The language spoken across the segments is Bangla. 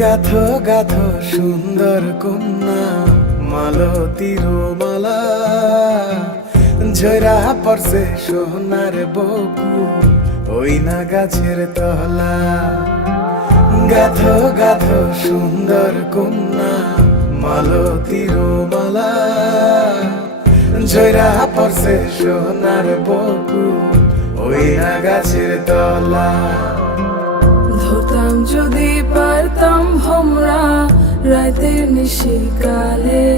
গাথো গাথো সুন্দর কন্যা মালতীর মালা, ঝরা পড়ছে সোনার বকু ওই না গাছের তলা। গাথো গাথো সুন্দর কন্যা মালতীর মালা, ঝরা পড়ছে সোনার বকু ওই না গাছের তলা। ধরতাম যদি পারতাম ভোমরা রাতের নিশিকালে,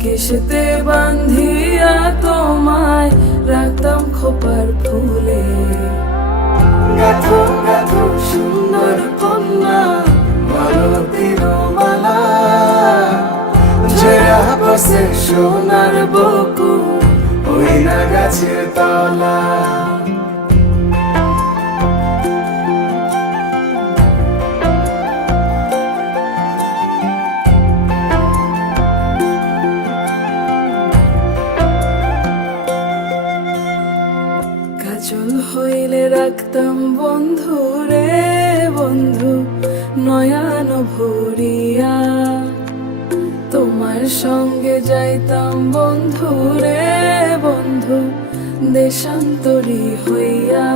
কেশেতে বান্ধিয়া তোমায় রাখতাম খোপার ফুলে। গাথো গাথো সুন্দর কন্যা মালতীর মালা, ঝরা পড়ছে সোনার বকু ওই না গাছের তলা। কাজল হইলে রাখতাম বন্ধু রে বন্ধু নয়ন ভরিয়া, তোমার সঙ্গে যাইতাম বন্ধু রে বন্ধু দেশান্তরী হইয়া।